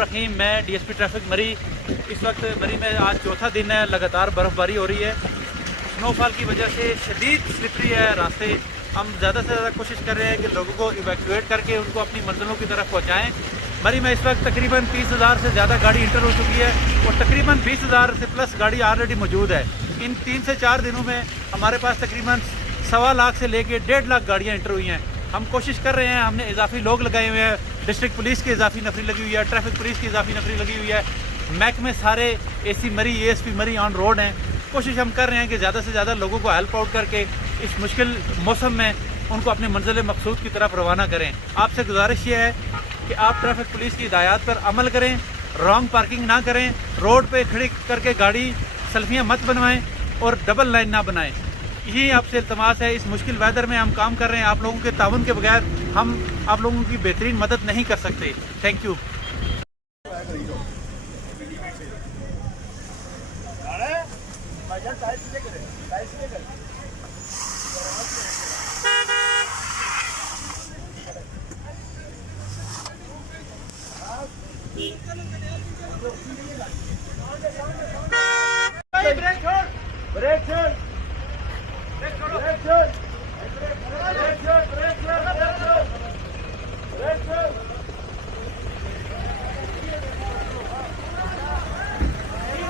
रहीम, मैं DSP traffic मरी। इस वक्त मरी में आज चौथा दिन है, लगातार बर्फ़बारी हो रही है। स्नोफॉल की वजह से शदीद स्लिपरी है रास्ते। हम ज़्यादा से ज़्यादा कोशिश कर रहे हैं कि लोगों को इवैक्यूएट करके उनको अपनी मंजिलों की तरफ पहुँचाएँ। मरी में इस वक्त तकरीबन 30,000 से ज़्यादा गाड़ी इंटर हो चुकी है और तकरीबन 20,000 से प्लस गाड़ी ऑलरेडी मौजूद है। इन 3 से 4 दिनों में हमारे पास तकरीबन 1.25 लाख से लेके 1.5 लाख गाड़ियाँ इंटर हुई हैं। हम कोशिश कर रहे हैं, हमने इजाफी लोग लगाए हुए हैं, डिस्ट्रिक्ट पुलिस की इजाफी नफरी लगी हुई है, ट्रैफिक पुलिस की इजाफी नफरी लगी हुई है, महकमे सारे एसी मरी एएसपी मरी ऑन रोड हैं। कोशिश हम कर रहे हैं कि ज़्यादा से ज़्यादा लोगों को हेल्प आउट करके इस मुश्किल मौसम में उनको अपने मंजिल मकसूद की तरफ रवाना करें। आपसे गुजारिश ये है कि आप ट्रैफिक पुलिस की हिदायत पर अमल करें, रॉन्ग पार्किंग ना करें, रोड पे खड़ी करके गाड़ी सेल्फियाँ मत बनवाएं और डबल लाइन ना बनाएं। यही आपसे इल्तमास है। इस मुश्किल वेदर में हम काम कर रहे हैं, आप लोगों के ताउन के बगैर हम आप लोगों की बेहतरीन मदद नहीं कर सकते। Thank you. ब्रेक छोड़, ब्रेक छोड़।